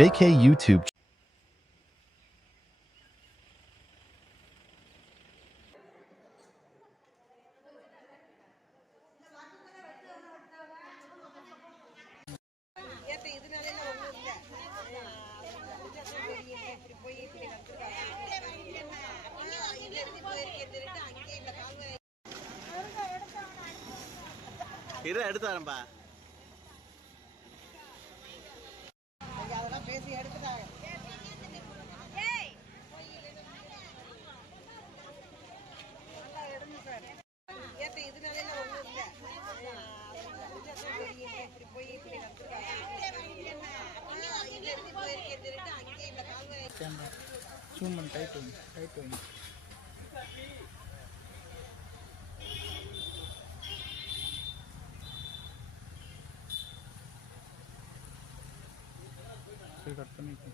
JK YouTube ஏத்த இரு எடுத்து வரேன்பா. camera. Zoom and type in. Type in. फिर कट करने की